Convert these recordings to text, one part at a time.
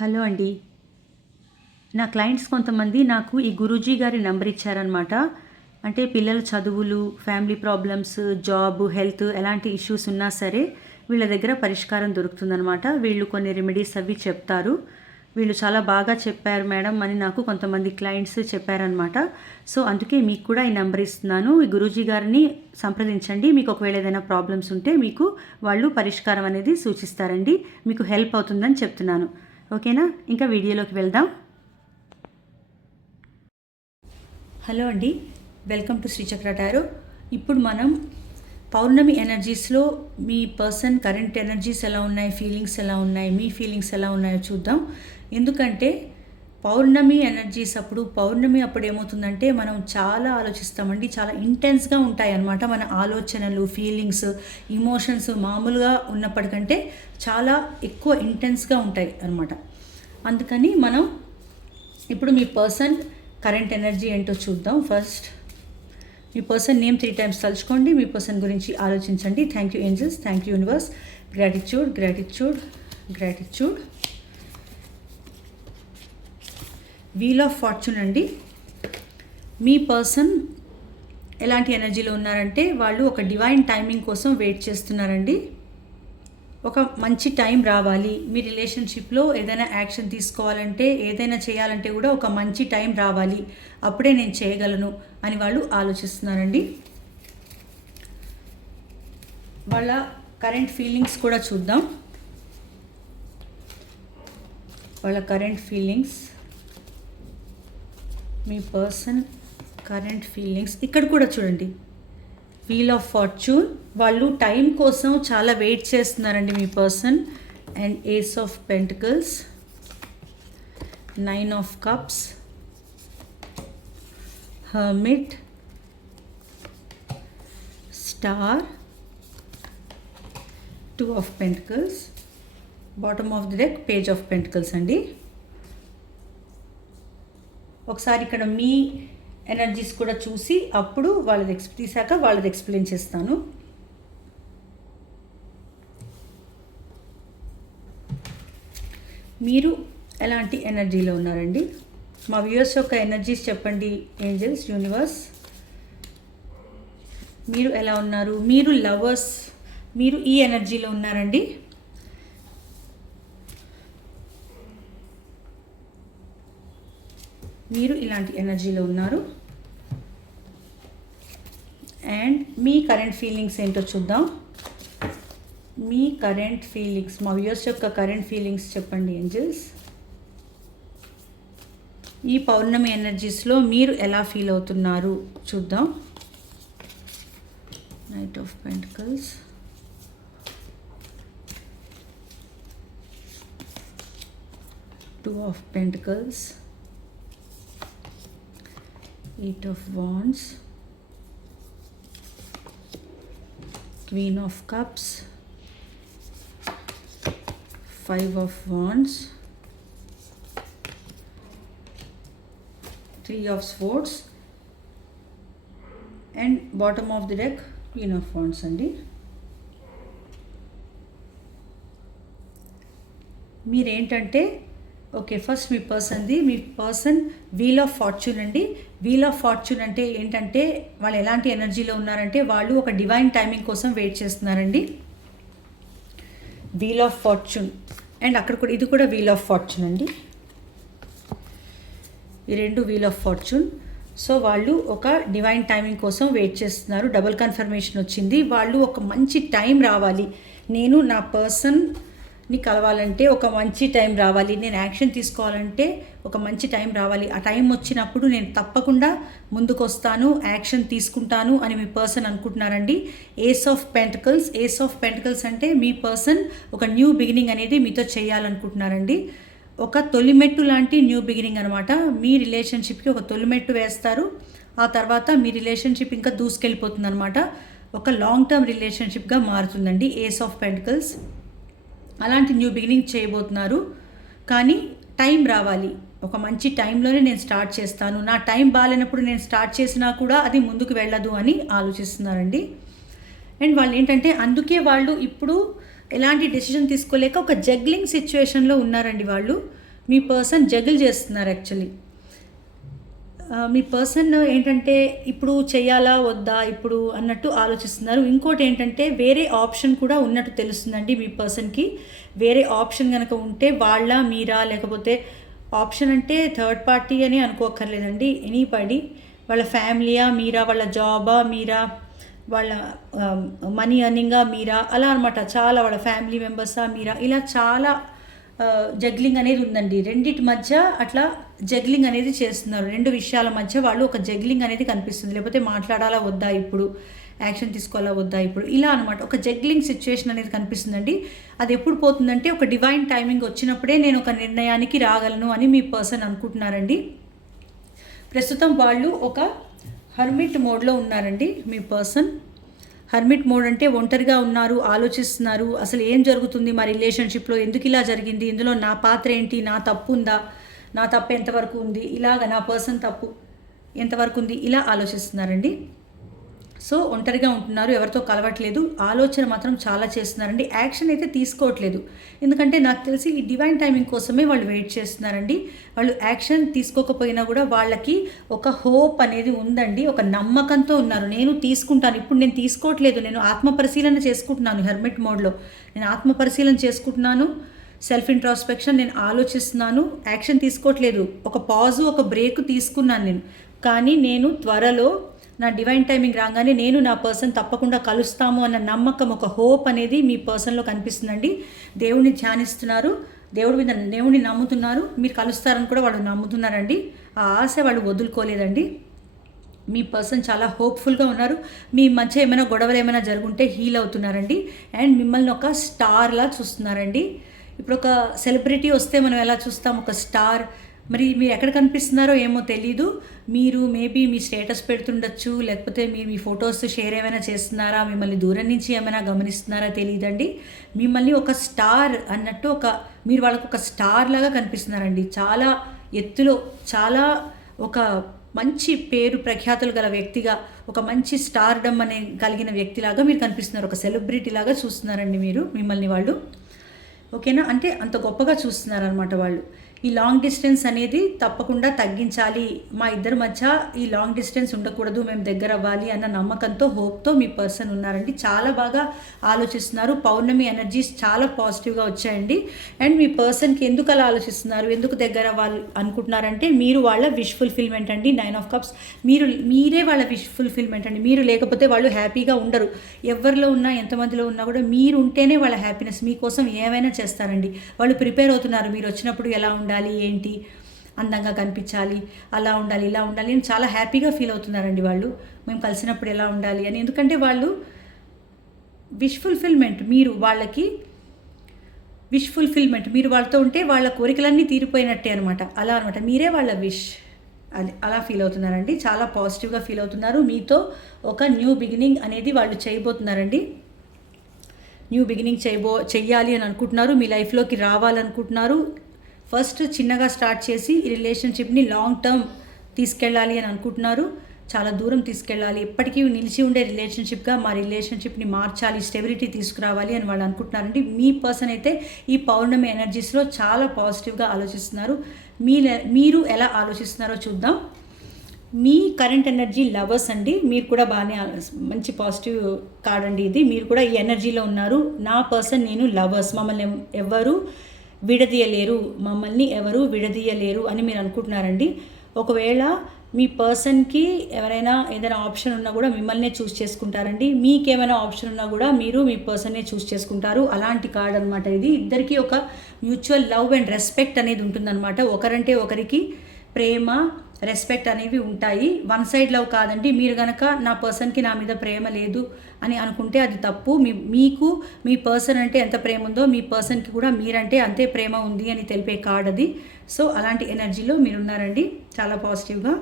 Hello అండి. నా clients కొంతమంది నాకు ఈ గురూజీ గారి నంబర్ ఇచ్చారనమాట. అంటే పిల్లల చదువులు, ఫ్యామిలీ ప్రాబ్లమ్స్, జాబ్, హెల్త్ ఎలాంటి ఇష్యూస్ ఉన్నా సరే వీళ్ళ దగ్గర పరిష్కారం దొరుకుతుందనమాట. వీళ్ళు కొన్ని రెమెడీస్ అవి చెప్తారు. వీళ్ళు చాలా బాగా చెప్పారు మేడం అని నాకు కొంతమంది క్లయింట్స్ చెప్పారనమాట. సో అందుకే మీకు కూడా ఈ నంబర్ ఇస్తున్నాను. ఈ గురూజీ గారిని సంప్రదించండి. మీకు ఒకవేళ ఏదైనా ప్రాబ్లమ్స్ ఉంటే మీకు వాళ్ళు పరిష్కారం అనేది సూచిస్తారండి. మీకు హెల్ప్ అవుతుందని చెప్తున్నాను. ఓకేనా? ఇంకా వీడియోలోకి వెళ్దాం. హలో అండి, వెల్కమ్ టు శ్రీచక్ర టారో. ఇప్పుడు మనం పౌర్ణమి ఎనర్జీస్లో మీ పర్సన్ కరెంట్ ఎనర్జీస్ ఎలా ఉన్నాయి, ఫీలింగ్స్ ఎలా ఉన్నాయి, మీ ఫీలింగ్స్ ఎలా ఉన్నాయో చూద్దాం. ఎందుకంటే పౌర్ణమి ఎనర్జీస్ పౌర్ణమి అప్పుడు ఏమవుతుందంటే మనం చాలా ఆలోచిస్తామండి. చాలా ఇంటెన్స్గా ఉంటాయి అన్నమాట మన ఆలోచనలు, ఫీలింగ్స్, ఇమోషన్స్ మామూలుగా ఉన్నప్పటికంటే చాలా ఎక్కువ ఇంటెన్స్గా ఉంటాయి అన్నమాట. అందుకని మనం ఇప్పుడు మీ పర్సన్ కరెంట్ ఎనర్జీ ఏంటో చూద్దాం. ఫస్ట్ మీ పర్సన్ నేమ్ 3 times తలుచుకోండి. మీ పర్సన్ గురించి ఆలోచించండి. Thank you angels, thank you universe, gratitude, gratitude, gratitude. Wheel of fortune అండి. మీ పర్సన్ ఎలాంటి ఎనర్జీలో ఉన్నారంటే వాళ్ళు ఒక డివైన్ టైమింగ్ కోసం వెయిట్ చేస్తున్నారండి. ఒక మంచి టైం రావాలి, మీ రిలేషన్షిప్లో ఏదైనా యాక్షన్ తీసుకోవాలంటే, ఏదైనా చేయాలంటే కూడా ఒక మంచి టైం రావాలి, అప్పుడే నేను చేయగలను అని వాళ్ళు ఆలోచిస్తున్నారండి. వాళ్ళ కరెంట్ ఫీలింగ్స్ కూడా చూద్దాం. వాళ్ళ కరెంట్ ఫీలింగ్స్, మీ పర్సన్ కరెంట్ ఫీలింగ్స్ ఇక్కడ కూడా చూడండి. వీల్ ఆఫ్ ఫార్చ్యూన్, వాళ్ళు టైం కోసం చాలా వెయిట్ చేస్తున్నారండి మీ person. And ace of pentacles, 9 of cups, hermit, star, 2 of pentacles, bottom of the deck page of pentacles అండి. ఒకసారి ఇక్కడ మీ ఎనర్జీస్ కూడా చూసి అప్పుడు వాళ్ళది తీసాక వాళ్ళది ఎక్స్ప్లెయిన్ చేస్తాను. మీరు ఎలాంటి ఎనర్జీలో ఉన్నారండి? మా వ్యూయర్స్ యొక్క ఎనర్జీస్ చెప్పండి ఏంజల్స్, యూనివర్స్. మీరు ఎలా ఉన్నారు? మీరు లవర్స్, మీరు ఈ ఎనర్జీలో ఉన్నారండి. మీరు ఇలాంటి ఎనర్జీలో ఉన్నారు. అండ్ మీ కరెంట్ ఫీలింగ్స్ ఏంటో చూద్దాం. మీ కరెంట్ ఫీలింగ్స్, మా వ్యూయర్స్ యొక్క కరెంట్ ఫీలింగ్స్ చెప్పండి ఏంజల్స్. ఈ పౌర్ణమి ఎనర్జీస్లో మీరు ఎలా ఫీల్ అవుతున్నారు చూద్దాం. Knight of pentacles, two of pentacles, 8 of wands, queen of cups, 5 of wands, 3 of swords, and bottom of the deck queen of wands అండి. మీరేంటంటే ఓకే, ఫస్ట్ మీ పర్సన్ వీల్ ఆఫ్ ఫార్చ్యూన్ అండి. Wheel of fortune అంటే ఏంటంటే వాళ్ళు ఎలాంటి ఎనర్జీలో ఉన్నారంటే వాళ్ళు ఒక డివైన్ టైమింగ్ కోసం వెయిట్ చేస్తున్నారండి. వీల్ ఆఫ్ ఫార్చ్యూన్ అండ్ అక్కడ కూడా ఇది కూడా వీల్ ఆఫ్ ఫార్చ్యూన్ అండి. ఈ రెండు వీల్ ఆఫ్ ఫార్చ్యూన్. సో వాళ్ళు ఒక డివైన్ టైమింగ్ కోసం వెయిట్ చేస్తున్నారు. డబుల్ కన్ఫర్మేషన్ వచ్చింది. వాళ్ళు ఒక మంచి టైం రావాలి, నేను నా పర్సన్ని కలవాలంటే ఒక మంచి టైం రావాలి, నేను యాక్షన్ తీసుకోవాలంటే ఒక మంచి టైం రావాలి, ఆ టైం వచ్చినప్పుడు నేను తప్పకుండా ముందుకు వస్తాను, యాక్షన్ తీసుకుంటాను అని మీ పర్సన్ అనుకుంటున్నారండి. ఏస్ ఆఫ్ పెంటికల్స్ అంటే మీ పర్సన్ ఒక న్యూ బిగినింగ్ అనేది మీతో చేయాలనుకుంటున్నారండి. ఒక తొలిమెట్టు లాంటి న్యూ బిగినింగ్ అనమాట. మీ రిలేషన్షిప్కి ఒక తొలిమెట్టు వేస్తారు. ఆ తర్వాత మీ రిలేషన్షిప్ ఇంకా దూసుకెళ్ళిపోతుంది అనమాట. ఒక లాంగ్ టర్మ్ రిలేషన్షిప్గా మారుతుందండి ఏస్ ఆఫ్ పెంటికల్స్. అలాంటి న్యూ బిగినింగ్ చేయబోతున్నారు. కానీ టైం రావాలి, ఒక మంచి టైంలోనే నేను స్టార్ట్ చేస్తాను, నా టైం బాగాలేనప్పుడు నేను స్టార్ట్ చేసినా కూడా అది ముందుకు వెళ్ళదు అని ఆలోచిస్తున్నారండి. అండ్ వాళ్ళు ఏంటంటే అందుకే వాళ్ళు ఇప్పుడు ఎలాంటి డెసిషన్ తీసుకోలేక ఒక జగ్లింగ్ సిచ్యువేషన్లో ఉన్నారండి. వాళ్ళు మీ పర్సన్ జగిల్ చేస్తున్నారు యాక్చువల్లీ. మీ పర్సన్ ఏంటంటే ఇప్పుడు చేయాలా వద్దా ఇప్పుడు అన్నట్టు ఆలోచిస్తున్నారు. ఇంకోటి ఏంటంటే వేరే ఆప్షన్ కూడా ఉన్నట్టు తెలుస్తుందండి మీ పర్సన్కి. వేరే ఆప్షన్ కనుక ఉంటే వాళ్ళ మీరా, లేకపోతే ఆప్షన్ అంటే థర్డ్ పార్టీ అని అనుకోక్కర్లేదండి, ఎనీబడి, వాళ్ళ ఫ్యామిలీయా మీరా, వాళ్ళ జాబా మీరా, వాళ్ళ మనీ అర్నింగా మీరా, అలా అనమాట. చాలా వాళ్ళ ఫ్యామిలీ మెంబర్సా మీరా, ఇలా చాలా జగ్లింగ్ అనేది ఉందండి. రెండిటి మధ్య అట్లా జగ్లింగ్ అనేది చేస్తున్నారు. రెండు విషయాల మధ్య వాళ్ళు ఒక జగ్లింగ్ అనేది కనిపిస్తుంది. లేకపోతే మాట్లాడాలా వద్దా ఇప్పుడు, యాక్షన్ తీసుకోవాలా వద్దా ఇప్పుడు, ఇలా అనమాట. ఒక జగ్లింగ్ సిచ్యువేషన్ అనేది కనిపిస్తుందండి. అది ఎప్పుడు పోతుందంటే ఒక డివైన్ టైమింగ్ వచ్చినప్పుడే నేను ఒక నిర్ణయానికి రాగలను అని మీ పర్సన్ అనుకుంటున్నారండి. ప్రస్తుతం వాళ్ళు ఒక హర్మిట్ మోడ్లో ఉన్నారండి మీ పర్సన్. హర్మిట్ మోడ్ అంటే ఒంటరిగా ఉన్నారు, ఆలోచిస్తున్నారు, అసలు ఏం జరుగుతుంది మా రిలేషన్షిప్లో, ఎందుకు ఇలా జరిగింది, ఇందులో నా పాత్ర ఏంటి, నా తప్పు ఉందా, నా తప్పు ఎంతవరకు ఉంది, ఇలాగ నా పర్సన్ తప్పు ఎంతవరకు ఉంది, ఇలా ఆలోచిస్తున్నారండి. సో ఒంటరిగా ఉంటున్నారు, ఎవరితో కలవట్లేదు, ఆలోచన మాత్రం చాలా చేస్తున్నారండి. యాక్షన్ అయితే తీసుకోవట్లేదు. ఎందుకంటే నాకు తెలిసి ఈ డివైన్ టైమింగ్ కోసమే వాళ్ళు వెయిట్ చేస్తున్నారండి. వాళ్ళు యాక్షన్ తీసుకోకపోయినా కూడా వాళ్ళకి ఒక హోప్ అనేది ఉందండి, ఒక నమ్మకంతో ఉన్నారు. నేను తీసుకుంటాను, ఇప్పుడు నేను తీసుకోవట్లేదు, నేను ఆత్మపరిశీలన చేసుకుంటున్నాను. హెర్మిట్ మోడ్లో నేను ఆత్మపరిశీలన చేసుకుంటున్నాను, సెల్ఫ్ ఇంట్రాస్పెక్షన్, నేను ఆలోచిస్తున్నాను, యాక్షన్ తీసుకోవట్లేదు. ఒక పాజు, ఒక బ్రేక్ తీసుకున్నాను నేను. కానీ నేను త్వరలో నా డివైన్ టైమింగ్ రాగానే నేను నా పర్సన్ తప్పకుండా కలుస్తాము అన్న నమ్మకం, ఒక హోప్ అనేది మీ పర్సన్లో కనిపిస్తుందండి. దేవుడిని ధ్యానిస్తున్నారు, దేవుడిని నమ్ముతున్నారు, మీరు కలుస్తారని కూడా వాళ్ళు నమ్ముతున్నారండి. ఆ ఆశ వాళ్ళు వదులుకోలేదండి. మీ పర్సన్ చాలా హోప్ఫుల్గా ఉన్నారు. మీ మధ్య ఏమైనా గొడవలు ఏమైనా జరుగుంటే హీల్ అవుతున్నారండి. అండ్ మిమ్మల్ని ఒక స్టార్లా చూస్తున్నారండి. ఇప్పుడు ఒక సెలబ్రిటీ వస్తే మనం ఎలా చూస్తాం, ఒక స్టార్. మరి మీరు ఎక్కడ కనిపిస్తున్నారో ఏమో తెలీదు. మీరు మేబీ మీ స్టేటస్ పెడుతుండొచ్చు, లేకపోతే మీరు మీ ఫొటోస్ షేర్ ఏమైనా చేస్తున్నారా, మిమ్మల్ని దూరం నుంచి ఏమైనా గమనిస్తున్నారా తెలియదండి. మిమ్మల్ని ఒక స్టార్ అన్నట్టు మీరు వాళ్ళకు ఒక స్టార్ లాగా కనిపిస్తున్నారండి. చాలా ఎత్తులో, చాలా ఒక మంచి పేరు ప్రఖ్యాతులు గల వ్యక్తిగా, ఒక మంచి స్టార్డమ్ అనే కలిగిన వ్యక్తిలాగా మీరు కనిపిస్తున్నారు. ఒక సెలబ్రిటీ లాగా చూస్తున్నారండి మిమ్మల్ని వాళ్ళు. ఓకేనా, అంటే అంత గొప్పగా చూస్తున్నారనమాట వాళ్ళు. ఈ లాంగ్ డిస్టెన్స్ అనేది తప్పకుండా తగ్గించాలి, మా ఇద్దరి మధ్య ఈ లాంగ్ డిస్టెన్స్ ఉండకూడదు, మేము దగ్గర అవ్వాలి అన్న నమ్మకంతో, హోప్తో మీ పర్సన్ ఉన్నారండి. చాలా బాగా ఆలోచిస్తున్నారు. పౌర్ణమి ఎనర్జీస్ చాలా పాజిటివ్గా వచ్చాయండి. అండ్ మీ పర్సన్కి ఎందుకు అలా ఆలోచిస్తున్నారు, ఎందుకు దగ్గర అవ్వాలి అనుకుంటున్నారంటే మీరు వాళ్ళ విష్ ఫుల్ఫిల్మెంట్ అండి. 9 of Cups, మీరే వాళ్ళ విష్ ఫుల్ఫిల్మెంట్ అండి. మీరు లేకపోతే వాళ్ళు హ్యాపీగా ఉండరు. ఎవరిలో ఉన్నా, ఎంతమందిలో ఉన్నా కూడా మీరు ఉంటేనే వాళ్ళ హ్యాపీనెస్. మీకోసం ఏమైనా చేస్తారండి. వాళ్ళు ప్రిపేర్ అవుతున్నారు, మీరు వచ్చినప్పుడు ఎలా ఉండాలి, ఏంటి, అందంగా కనిపించాలి, అలా ఉండాలి, ఇలా ఉండాలి అని చాలా హ్యాపీగా ఫీల్ అవుతున్నారండి వాళ్ళు. మేము కలిసినప్పుడు ఎలా ఉండాలి అని. ఎందుకంటే వాళ్ళు విష్ ఫుల్ఫిల్మెంట్, మీరు వాళ్ళకి విష్ ఫుల్ఫిల్మెంట్, మీరు వాళ్ళతో ఉంటే వాళ్ళ కోరికలన్నీ తీరిపోయినట్టే అనమాట. అలా అనమాట, మీరే వాళ్ళ విష్, అది అలా ఫీల్ అవుతున్నారండి. చాలా పాజిటివ్గా ఫీల్ అవుతున్నారు. మీతో ఒక న్యూ బిగినింగ్ అనేది వాళ్ళు చేయబోతున్నారండి. న్యూ బిగినింగ్ చెయ్యాలి అని అనుకుంటున్నారు. మీ లైఫ్లోకి రావాలనుకుంటున్నారు. ఫస్ట్ చిన్నగా స్టార్ట్ చేసి ఈ రిలేషన్షిప్ని లాంగ్ టర్మ్ తీసుకెళ్ళాలి అని అనుకుంటున్నారు. చాలా దూరం తీసుకెళ్ళాలి, ఎప్పటికీ నిలిచి ఉండే రిలేషన్షిప్గా మా రిలేషన్షిప్ని మార్చాలి, స్టెబిలిటీ తీసుకురావాలి అని వాళ్ళు అనుకుంటున్నారండి. మీ పర్సన్ అయితే ఈ పౌర్ణమి ఎనర్జీస్లో చాలా పాజిటివ్గా ఆలోచిస్తున్నారు. మీరు ఎలా ఆలోచిస్తున్నారో చూద్దాం. మీ కరెంట్ ఎనర్జీ లవర్స్ అండి. మీరు కూడా బాగానే మంచి పాజిటివ్ కార్డ్ అండి ఇది. మీరు కూడా ఈ ఎనర్జీలో ఉన్నారు. నా పర్సన్, నేను లవర్స్, మమ్మల్ని ఎవరు విడదీయలేరు అని మీరు అనుకుంటున్నారండి. ఒకవేళ మీ పర్సన్కి ఎవరైనా ఏదైనా ఆప్షన్ ఉన్నా కూడా మిమ్మల్నే చూస్ చేసుకుంటారండి. మీకేమైనా ఆప్షన్ ఉన్నా కూడా మీరు మీ పర్సన్నే చూస్ చేసుకుంటారు. అలాంటి కార్డ్ అనమాట ఇది. ఇద్దరికి ఒక మ్యూచువల్ లవ్ అండ్ రెస్పెక్ట్ అనేది ఉంటుందన్నమాట. ఒకరంటే ఒకరికి ప్రేమ, రెస్పెక్ట్ అనేవి ఉంటాయి. వన్ సైడ్ లవ్ కాదండి. మీరు కనుక నా పర్సన్కి నా మీద ప్రేమ లేదు అని అనుకుంటే అది తప్పు. మీకు మీ పర్సన్ అంటే ఎంత ప్రేమ ఉందో మీ పర్సన్కి కూడా మీరంటే అంతే ప్రేమ ఉంది అని తెలిపే కార్డ్ అది. సో అలాంటి ఎనర్జీలో మీరున్నారండి, చాలా పాజిటివ్గా.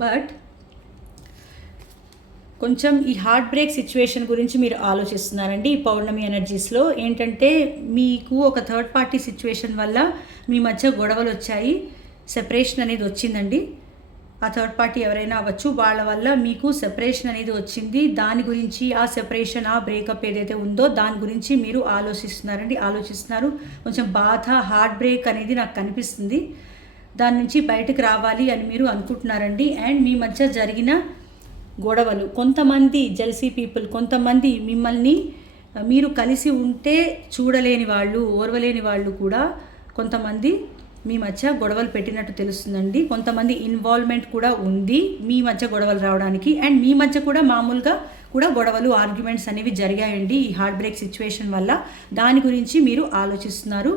బట్ కొంచెం ఈ హార్ట్ బ్రేక్ సిచ్యువేషన్ గురించి మీరు ఆలోచిస్తున్నారండి. ఈ పౌర్ణమి ఎనర్జీస్లో ఏంటంటే మీకు ఒక థర్డ్ పార్టీ సిచ్యువేషన్ వల్ల మీ మధ్య గొడవలు వచ్చాయి, సెపరేషన్ అనేది వచ్చిందండి. ఆ థర్డ్ పార్టీ ఎవరైనా అవ్వచ్చు, వాళ్ళ వల్ల మీకు సెపరేషన్ అనేది వచ్చింది. దాని గురించి ఆ సెపరేషన్, ఆ బ్రేకప్ ఏదైతే ఉందో దాని గురించి మీరు ఆలోచిస్తున్నారు. కొంచెం బాధ, హార్ట్ బ్రేక్ అనేది నాకు కనిపిస్తుంది. దాని నుంచి బయటకు రావాలి అని మీరు అనుకుంటున్నారండి. అండ్ మీ మధ్య జరిగిన గొడవలు, కొంతమంది జెల్సీ పీపుల్, కొంతమంది మిమ్మల్ని మీరు కలిసి ఉంటే చూడలేని వాళ్ళు, ఓర్వలేని వాళ్ళు కూడా కొంతమంది మీ మధ్య గొడవలు పెట్టినట్టు తెలుస్తుందండి. కొంతమంది ఇన్వాల్వ్మెంట్ కూడా ఉంది మీ మధ్య గొడవలు రావడానికి. అండ్ మీ మధ్య కూడా మామూలుగా కూడా గొడవలు, ఆర్గ్యుమెంట్స్ అనేవి జరిగాయండి ఈ హార్ట్ బ్రేక్ సిచ్యువేషన్ వల్ల. దాని గురించి మీరు ఆలోచిస్తున్నారు.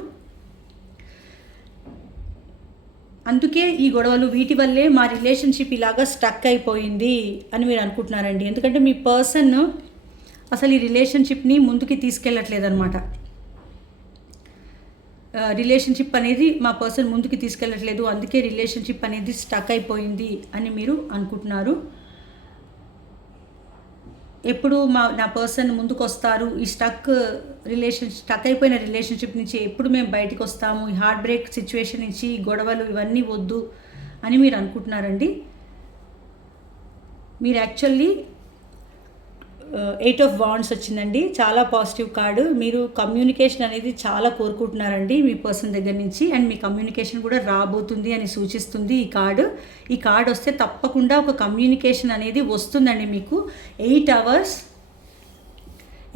అందుకే ఈ గొడవలు, వీటి వల్లే మా రిలేషన్షిప్ ఇలాగా స్టక్ అయిపోయింది అని మీరు అనుకుంటున్నారండి. ఎందుకంటే మీ పర్సన్ అసలు ఈ రిలేషన్షిప్ని ముందుకి తీసుకెళ్ళట్లేదన్నమాట. రిలేషన్షిప్ అనేది మా పర్సన్ ముందుకు తీసుకెళ్ళట్లేదు, అందుకే రిలేషన్షిప్ అనేది స్టక్ అయిపోయింది అని మీరు అనుకుంటున్నారు. ఎప్పుడు నా పర్సన్ ముందుకు వస్తారు, ఈ స్టక్ అయిపోయిన రిలేషన్షిప్ నుంచి ఎప్పుడు మేము బయటకు వస్తాము, ఈ హార్ట్ బ్రేక్ సిచ్యువేషన్ నుంచి, గొడవలు ఇవన్నీ వద్దు అని మీరు అనుకుంటున్నారండి. మీరు యాక్చువల్లీ 8 ఆఫ్ వాండ్స్ వచ్చిందండి, చాలా పాజిటివ్ కార్డు. మీరు కమ్యూనికేషన్ అనేది చాలా కోరుకుంటున్నారండి మీ పర్సన్ దగ్గర నుంచి. అండ్ మీ కమ్యూనికేషన్ కూడా రాబోతుంది అని సూచిస్తుంది ఈ కార్డు వస్తే తప్పకుండా ఒక కమ్యూనికేషన్ అనేది వస్తుందండి మీకు. 8 hours,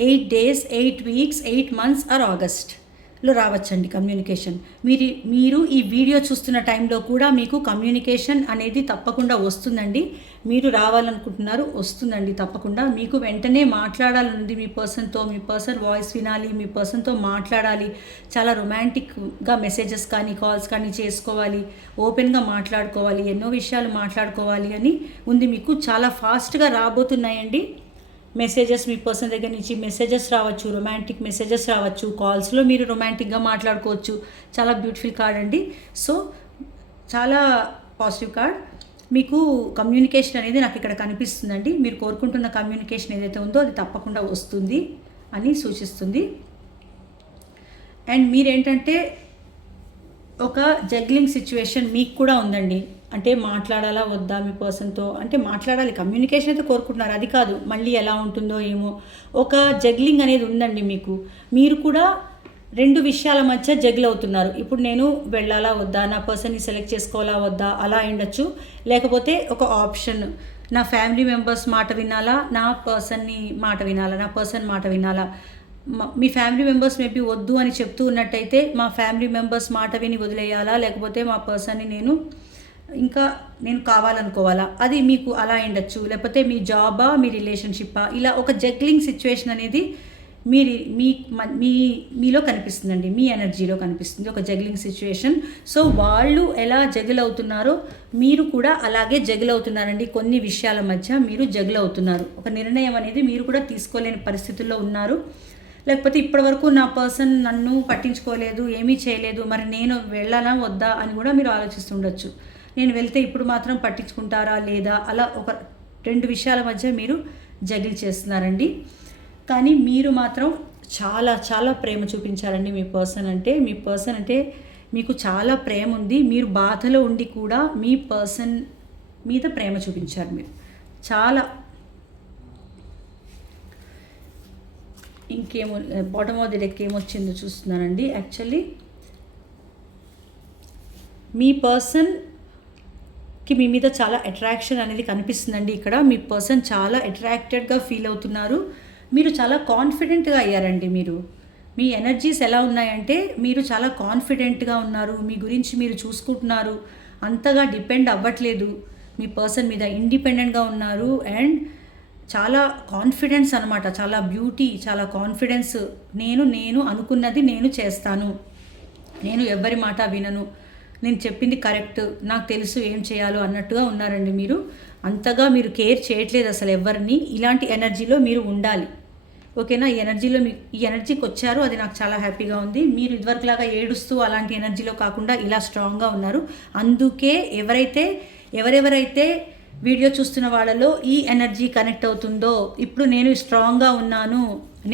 8 days, 8 weeks, 8 months are ఆగస్ట్లో రావచ్చండి కమ్యూనికేషన్. మీరు ఈ వీడియో చూస్తున్న టైంలో కూడా మీకు కమ్యూనికేషన్ అనేది తప్పకుండా వస్తుందండి. మీరు రావాలనుకుంటున్నారు, వస్తుందండి తప్పకుండా. మీకు వెంటనే మాట్లాడాలనుంది మీ పర్సన్తో, మీ పర్సన్ వాయిస్ వినాలి, మీ పర్సన్తో మాట్లాడాలి, చాలా రొమాంటిక్గా మెసేజెస్ కానీ కాల్స్ కానీ చేసుకోవాలి, ఓపెన్గా మాట్లాడుకోవాలి, ఎన్నో విషయాలు మాట్లాడుకోవాలి అని ఉంది మీకు. చాలా ఫాస్ట్గా రాబోతున్నాయండి మెసేజెస్. మీ పర్సన్ దగ్గర నుంచి మెసేజెస్ రావచ్చు, రొమాంటిక్ మెసేజెస్ రావచ్చు, కాల్స్లో మీరు రొమాంటిక్గా మాట్లాడుకోవచ్చు. చాలా బ్యూటిఫుల్ కార్డ్ అండి. సో చాలా పాజిటివ్ కార్డ్. మీకు కమ్యూనికేషన్ అనేది నాకు ఇక్కడ కనిపిస్తుందండి. మీరు కోరుకుంటున్న కమ్యూనికేషన్ ఏదైతే ఉందో అది తప్పకుండా వస్తుంది అని సూచిస్తుంది. అండ్ మీరేంటంటే ఒక జగ్లింగ్ సిచ్యువేషన్ మీకు కూడా ఉందండి. అంటే మాట్లాడాలా వద్దా మీ పర్సన్తో, అంటే మాట్లాడాలి, కమ్యూనికేషన్ అయితే కోరుకుంటున్నారు, అది కాదు మళ్ళీ ఎలా ఉంటుందో ఏమో, ఒక జగ్లింగ్ అనేది ఉందండి మీకు. మీరు కూడా 2 విషయాల మధ్య జగ్ల్ అవుతున్నారు. ఇప్పుడు నేను వెళ్ళాలా వద్దా, నా పర్సన్ని సెలెక్ట్ చేసుకోవాలా వద్దా, అలా ఉండొచ్చు. లేకపోతే ఒక ఆప్షన్, నా ఫ్యామిలీ మెంబర్స్ మాట వినాలా, నా పర్సన్ మాట వినాలా. మీ ఫ్యామిలీ మెంబర్స్ మేబీ వద్దు అని చెప్తూ ఉన్నట్టయితే మా ఫ్యామిలీ మెంబర్స్ మాట విని వదిలేయాలా, లేకపోతే మా పర్సన్ని నేను కావాలనుకోవాలా, అది మీకు అలా ఉండొచ్చు. లేకపోతే మీ జాబా, మీ రిలేషన్షిప్పా, ఇలా ఒక జగ్లింగ్ సిచ్యువేషన్ అనేది మీలో కనిపిస్తుందండి, మీ ఎనర్జీలో కనిపిస్తుంది ఒక జగ్లింగ్ సిచ్యువేషన్. సో వాళ్ళు ఎలా జగిల్ అవుతున్నారో మీరు కూడా అలాగే జగిల్ అవుతున్నారండి. కొన్ని విషయాల మధ్య మీరు జగిల్ అవుతున్నారు. ఒక నిర్ణయం అనేది మీరు కూడా తీసుకోలేని పరిస్థితుల్లో ఉన్నారు. లేకపోతే ఇప్పటివరకు నా పర్సన్ నన్ను పట్టించుకోలేదు, ఏమీ చేయలేదు, మరి నేను వెళ్ళాలా వద్దా అని కూడా మీరు ఆలోచిస్తుండొచ్చు. నేను వెళ్తే ఇప్పుడు మాత్రం పట్టించుకుంటారా లేదా, అలా ఒక 2 విషయాల మధ్య మీరు జగిల్ చేస్తున్నారండి. కానీ మీరు మాత్రం చాలా చాలా ప్రేమ చూపించారండి మీ పర్సన్ అంటే మీకు చాలా ప్రేమ ఉంది. మీరు బాధలో ఉండి కూడా మీ పర్సన్ మీద ప్రేమ చూపించారు మీరు చాలా. ఇంకేమో బాటమ్ ఆఫ్ ది డెక్ ఏమొచ్చిందో చూస్తున్నానండి. యాక్చువల్లీ మీ పర్సన్కి మీ మీద చాలా అట్రాక్షన్ అనేది కనిపిస్తుందండి. ఇక్కడ మీ పర్సన్ చాలా అట్రాక్టెడ్గా ఫీల్ అవుతున్నారు. మీరు చాలా కాన్ఫిడెంట్గా అయ్యారండి. మీ ఎనర్జీస్ ఎలా ఉన్నాయంటే మీరు చాలా కాన్ఫిడెంట్గా ఉన్నారు, మీ గురించి మీరు చూసుకుంటున్నారు, అంతగా డిపెండ్ అవ్వట్లేదు మీ పర్సన్ మీద, ఇండిపెండెంట్గా ఉన్నారు. అండ్ చాలా కాన్ఫిడెన్స్ అనమాట, చాలా బ్యూటీ, చాలా కాన్ఫిడెన్స్. నేను అనుకున్నది నేను చేస్తాను, నేను ఎవ్వరి మాట వినను, నేను చెప్పింది కరెక్ట్, నాకు తెలుసు ఏం చేయాలో అన్నట్టుగా ఉన్నారండి. మీరు అంతగా మీరు కేర్ చేయట్లేదు అసలు ఎవరిని. ఇలాంటి ఎనర్జీలో మీరు ఉండాలి, ఓకేనా? ఈ ఎనర్జీకి వచ్చారు, అది నాకు చాలా హ్యాపీగా ఉంది. మీరు ఇదివరకులాగా ఏడుస్తూ అలాంటి ఎనర్జీలో కాకుండా ఇలా స్ట్రాంగ్గా ఉన్నారు. అందుకే ఎవరెవరైతే వీడియో చూస్తున్న వాళ్ళలో ఈ ఎనర్జీ కనెక్ట్ అవుతుందో, ఇప్పుడు నేను స్ట్రాంగ్గా ఉన్నాను,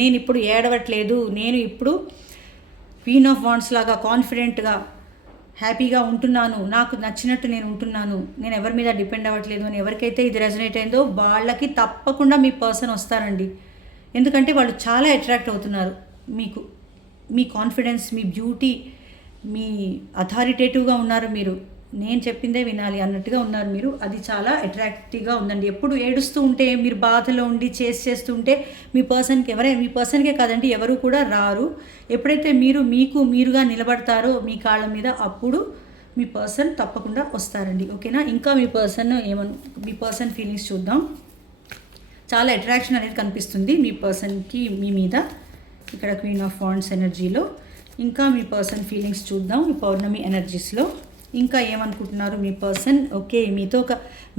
నేను ఇప్పుడు ఏడవట్లేదు, నేను ఇప్పుడు క్వీన్ ఆఫ్ వాండ్స్ లాగా కాన్ఫిడెంట్గా హ్యాపీగా ఉంటున్నాను, నాకు నచ్చినట్టు నేను ఉంటున్నాను, నేను ఎవరి మీద డిపెండ్ అవ్వట్లేదు అని ఎవరికైతే ఇది రెజనేట్ అయిందో వాళ్ళకి తప్పకుండా మీ పర్సన్ వస్తారండి. ఎందుకంటే వాళ్ళు చాలా అట్రాక్ట్ అవుతున్నారు మీకు. మీ కాన్ఫిడెన్స్, మీ బ్యూటీ, మీ అథారిటేటివ్గా ఉన్నారు మీరు, నేను చెప్పిందే వినాలి అన్నట్టుగా ఉన్నారు మీరు. అది చాలా అట్రాక్టివ్గా ఉందండి. ఎప్పుడు ఏడుస్తూ ఉంటే, మీరు బాధలో ఉండి చేస్తూ ఉంటే మీ పర్సన్కే కాదండి ఎవరు కూడా రారు. ఎప్పుడైతే మీరు మీరుగా నిలబడతారో మీ కాళ్ళ మీద, అప్పుడు మీ పర్సన్ తప్పకుండా వస్తారండి. ఓకేనా? ఇంకా మీ పర్సన్ ఫీలింగ్స్ చూద్దాం. చాలా అట్రాక్షన్ అనేది కనిపిస్తుంది మీ పర్సన్కి మీ మీద, ఇక్కడ క్వీన్ ఆఫ్ వాండ్స్ ఎనర్జీలో. ఇంకా మీ పర్సన్ ఫీలింగ్స్ చూద్దాం ఈ పౌర్ణమి ఎనర్జీస్లో. ఇంకా ఏమనుకుంటున్నారు మీ పర్సన్? ఓకే, మీతో ఒక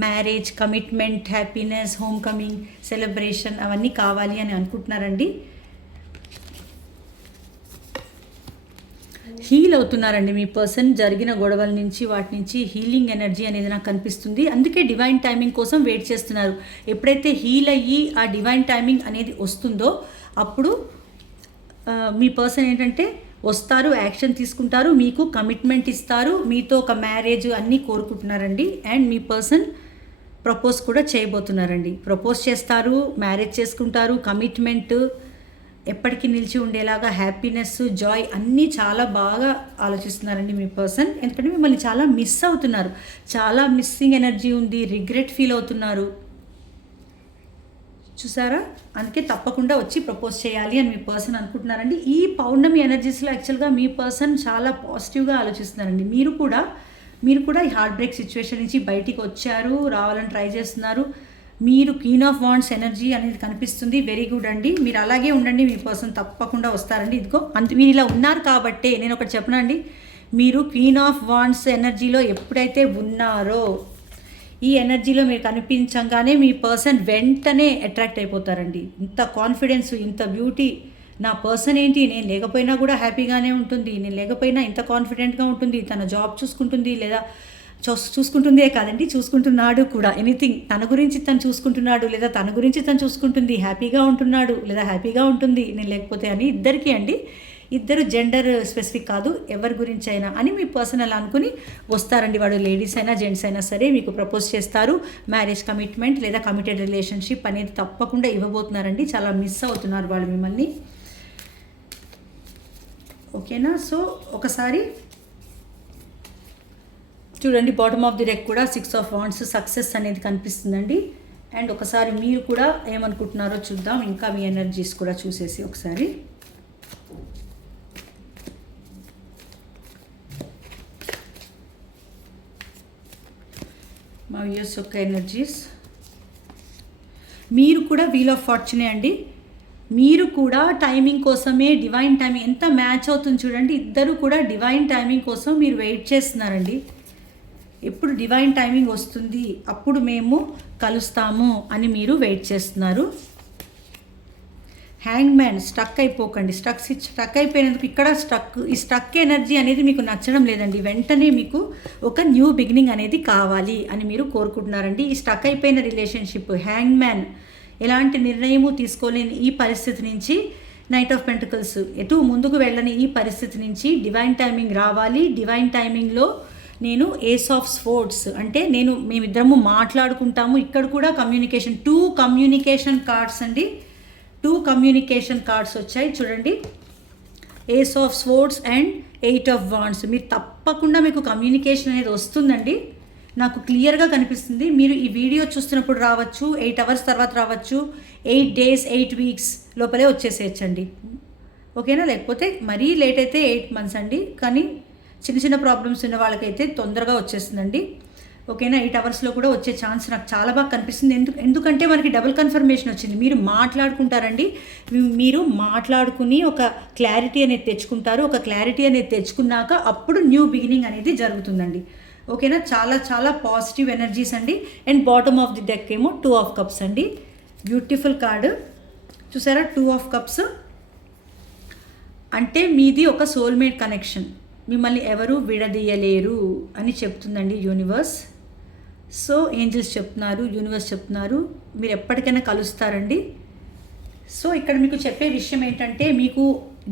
marriage, commitment, happiness, home coming, celebration అవన్నీ కావాలి అని అనుకుంటున్నారండి. హీల్ అవుతున్నారండి మీ పర్సన్. జరిగిన గొడవల నుంచి, వాటి నుంచి హీలింగ్ ఎనర్జీ అనేది నాకు కనిపిస్తుంది. అందుకే డివైన్ టైమింగ్ కోసం వెయిట్ చేస్తున్నారు. ఎప్పుడైతే హీల్ అయ్యి ఆ డివైన్ టైమింగ్ అనేది వస్తుందో అప్పుడు మీ పర్సన్ ఏంటంటే వస్తారు, యాక్షన్ తీసుకుంటారు, మీకు కమిట్మెంట్ ఇస్తారు, మీతో ఒక మ్యారేజ్ అన్నీ కోరుకుంటున్నారండి. అండ్ మీ పర్సన్ ప్రపోజ్ కూడా చేయబోతున్నారండి. ప్రపోజ్ చేస్తారు, మ్యారేజ్ చేసుకుంటారు, కమిట్మెంట్ ఎప్పటికీ నిలిచి ఉండేలాగా, హ్యాపీనెస్, జాయ్ అన్నీ చాలా బాగా ఆలోచిస్తున్నారండి మీ పర్సన్. ఎందుకంటే మిమ్మల్ని చాలా మిస్ అవుతున్నారు, చాలా మిస్సింగ్ ఎనర్జీ ఉంది, రిగ్రెట్ ఫీల్ అవుతున్నారు, చూసారా? అందుకే తప్పకుండా వచ్చి ప్రపోజ్ చేయాలి అని మీ పర్సన్ అనుకుంటున్నారండి. ఈ పౌర్ణమి ఎనర్జీస్లో యాక్చువల్గా మీ పర్సన్ చాలా పాజిటివ్గా ఆలోచిస్తున్నారండి. మీరు కూడా ఈ హార్ట్ బ్రేక్ సిచ్యువేషన్ నుంచి బయటికి వచ్చారు, రావాలని ట్రై చేస్తున్నారు. మీరు క్వీన్ ఆఫ్ వాండ్స్ ఎనర్జీ అనేది కనిపిస్తుంది. వెరీ గుడ్ అండి, మీరు అలాగే ఉండండి, మీ పర్సన్ తప్పకుండా వస్తారండి. ఇదిగో మీరు ఇలా ఉన్నారు కాబట్టే నేను ఒకటి చెప్పనండి, మీరు క్వీన్ ఆఫ్ వాండ్స్ ఎనర్జీలో ఎప్పుడైతే ఉన్నారో ఈ ఎనర్జీలో మీరు కనిపించగానే మీ పర్సన్ వెంటనే అట్రాక్ట్ అయిపోతారండి. ఇంత కాన్ఫిడెన్స్, ఇంత బ్యూటీ, నా పర్సన్ ఏంటి, నేను లేకపోయినా కూడా హ్యాపీగానే ఉంటుంది, నేను లేకపోయినా ఇంత కాన్ఫిడెంట్గా ఉంటుంది, తన జాబ్ చూసుకుంటుంది, లేదా చూసుకుంటుందే కాదండి చూసుకుంటున్నాడు కూడా. ఎనీథింగ్, తన గురించి తను చూసుకుంటున్నాడు, లేదా తన గురించి తను చూసుకుంటుంది, హ్యాపీగా ఉంటున్నాడు, లేదా హ్యాపీగా ఉంటుంది నేను లేకపోతే అని. ఇద్దరికీ అండి, ఇద్దరు జెండర్ స్పెసిఫిక్ కాదు, ఎవరి గురించి అయినా అని మీ పర్సన్ అలా అనుకుని వస్తారండి. వాడు లేడీస్ అయినా జెంట్స్ అయినా సరే మీకు ప్రపోజ్ చేస్తారు. మ్యారేజ్, కమిట్మెంట్ లేదా కమిటెడ్ రిలేషన్షిప్ అనేది తప్పకుండా ఇవ్వబోతున్నారండి. చాలా మిస్ అవుతున్నారు వాళ్ళు మిమ్మల్ని. ఓకేనా? సో ఒకసారి చూడండి, బాటమ్ ఆఫ్ ది డెక్ కూడా 6 ఆఫ్ వాండ్స్, సక్సెస్ అనేది కనిపిస్తుందండి. అండ్ ఒకసారి మీరు కూడా ఏమనుకుంటున్నారో చూద్దాం, ఇంకా మీ ఎనర్జీస్ కూడా చూసేసి ఒకసారి. మా వ్యూయర్స్ యొక్క ఎనర్జీస్. మీరు కూడా వీల్ ఆఫ్ ఫార్చ్యూనే అండి. మీరు కూడా టైమింగ్ కోసమే, డివైన్ టైమింగ్ ఎంత మ్యాచ్ అవుతుంది చూడండి. ఇద్దరు కూడా డివైన్ టైమింగ్ కోసం మీరు వెయిట్ చేస్తున్నారండి. ఎప్పుడు డివైన్ టైమింగ్ వస్తుంది అప్పుడు మేము కలుస్తాము అని మీరు వెయిట్ చేస్తున్నారు. హ్యాంగ్ మ్యాన్, స్టక్ అయిపోకండి. స్టక్ అయిపోయినందుకు ఇక్కడ ఈ స్టక్ ఎనర్జీ అనేది మీకు నచ్చడం లేదండి. వెంటనే మీకు ఒక న్యూ బిగినింగ్ అనేది కావాలి అని మీరు కోరుకుంటున్నారండి. ఈ స్టక్ అయిపోయిన రిలేషన్షిప్, హ్యాంగ్ మ్యాన్, ఎలాంటి నిర్ణయము తీసుకోలేని ఈ పరిస్థితి నుంచి, నైట్ ఆఫ్ పెంటికల్స్, ఎటు ముందుకు వెళ్ళని ఈ పరిస్థితి నుంచి డివైన్ టైమింగ్ రావాలి. డివైన్ టైమింగ్లో నేను ఏస్ ఆఫ్ స్పోర్ట్స్ అంటే మేమిద్దరము మాట్లాడుకుంటాము. ఇక్కడ కూడా కమ్యూనికేషన్, 2 కమ్యూనికేషన్ కార్డ్స్ అండి. 2 కమ్యూనికేషన్ కార్డ్స్ వచ్చాయి చూడండి. Ace of sports and 8 of wands. మీరు తప్పకుండా మీకు కమ్యూనికేషన్ అనేది వస్తుందండి, నాకు క్లియర్గా కనిపిస్తుంది. మీరు ఈ వీడియో చూస్తున్నప్పుడు రావచ్చు, 8 అవర్స్ తర్వాత రావచ్చు, 8 days 8 weeks లోపలే వచ్చేసేయచ్చండి. ఓకేనా? లేకపోతే మరీ లేట్ అయితే 8 months అండి. కానీ చిన్న ప్రాబ్లమ్స్ ఉన్న వాళ్ళకైతే తొందరగా వచ్చేస్తుందండి. ఓకేనా? 8 అవర్స్లో కూడా వచ్చే ఛాన్స్ నాకు చాలా బాగా కనిపిస్తుంది. ఎందుకంటే మనకి డబుల్ కన్ఫర్మేషన్ వచ్చింది. మీరు మాట్లాడుకుంటారండి, మీరు మాట్లాడుకుని ఒక క్లారిటీ అనేది తెచ్చుకుంటారు. ఒక క్లారిటీ అనేది తెచ్చుకున్నాక అప్పుడు న్యూ బిగినింగ్ అనేది జరుగుతుందండి. ఓకేనా? చాలా చాలా పాజిటివ్ ఎనర్జీస్ అండి. And bottom of the deck ఏమో 2 ఆఫ్ కప్స్ అండి. బ్యూటిఫుల్ కార్డు చూసారా? 2 ఆఫ్ కప్స్ అంటే మీది ఒక సోల్మేట్ కనెక్షన్, మిమ్మల్ని ఎవరు విడదీయలేరు అని చెప్తుందండి యూనివర్స్. సో ఏంజల్స్ చెప్తున్నారు, యూనివర్స్ చెప్తున్నారు, మీరు ఎప్పటికైనా కలుస్తారండి. సో ఇక్కడ మీకు చెప్పే విషయం ఏంటంటే, మీకు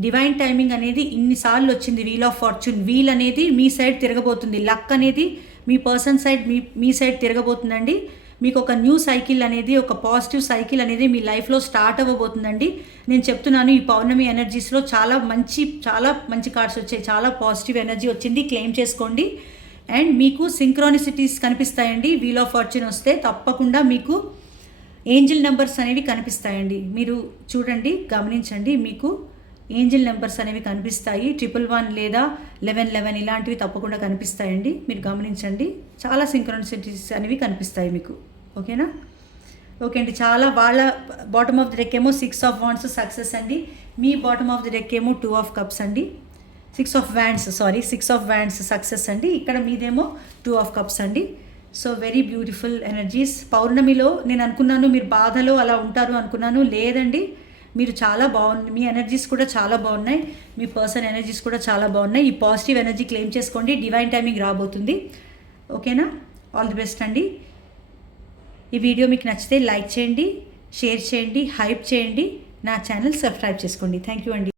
డివైన్ టైమింగ్ అనేది ఇన్నిసార్లు వచ్చింది. వీల్ ఆఫ్ ఫార్చ్యూన్, వీల్ అనేది మీ సైడ్ తిరగబోతుంది. లక్ అనేది మీ పర్సన్ సైడ్ మీ సైడ్ తిరగబోతుందండి. మీకు ఒక న్యూ సైకిల్ అనేది, ఒక పాజిటివ్ సైకిల్ అనేది మీ లైఫ్లో స్టార్ట్ అవ్వబోతుందండి. నేను చెప్తున్నాను, ఈ పౌర్ణమి ఎనర్జీస్లో చాలా మంచి కార్డ్స్ వచ్చాయి, చాలా పాజిటివ్ ఎనర్జీ వచ్చింది. క్లెయిమ్ చేసుకోండి. అండ్ మీకు సింక్రోనిసిటీస్ కనిపిస్తాయండి. వీల్ ఆఫ్ ఫార్చ్యూన్ వస్తే తప్పకుండా మీకు ఏంజిల్ నెంబర్స్ అనేవి కనిపిస్తాయండి. మీరు చూడండి, గమనించండి, మీకు ఏంజిల్ నెంబర్స్ అనేవి కనిపిస్తాయి. 111 లేదా 1111 ఇలాంటివి తప్పకుండా కనిపిస్తాయండి. మీరు గమనించండి, చాలా సింక్రోనిసిటీస్ అనేవి కనిపిస్తాయి మీకు. ఓకేనా? ఓకే అండి. చాలా వాళ్ళ బాటమ్ ఆఫ్ ది డెక్ ఏమో 6 ఆఫ్ వాండ్స్ సక్సెస్ అండి. మీ బాటమ్ ఆఫ్ ది డెక్ ఏమో 2 ఆఫ్ కప్స్ అండి. 6 ఆఫ్ వ్యాండ్స్ సక్సెస్ అండి. ఇక్కడ మీదేమో 2 ఆఫ్ కప్స్ అండి. So very beautiful energies. పౌర్ణమిలో నేను అనుకున్నాను మీరు బాధలో అలా ఉంటారు అనుకున్నాను. లేదండి, మీరు చాలా బాగుంది. మీ ఎనర్జీస్ కూడా చాలా బాగున్నాయి. మీ పర్సన్ ఎనర్జీస్ కూడా చాలా బాగున్నాయి. ఈ పాజిటివ్ ఎనర్జీ క్లెయిమ్ చేసుకోండి. డివైన్ టైమింగ్ రాబోతుంది. ఓకేనా? ఆల్ ది బెస్ట్ అండి. ఈ వీడియో మీకు నచ్చితే లైక్ చేయండి, షేర్ చేయండి, హైప్ చేయండి. నా ఛానల్ సబ్స్క్రైబ్ చేసుకోండి. థ్యాంక్ యూ అండి.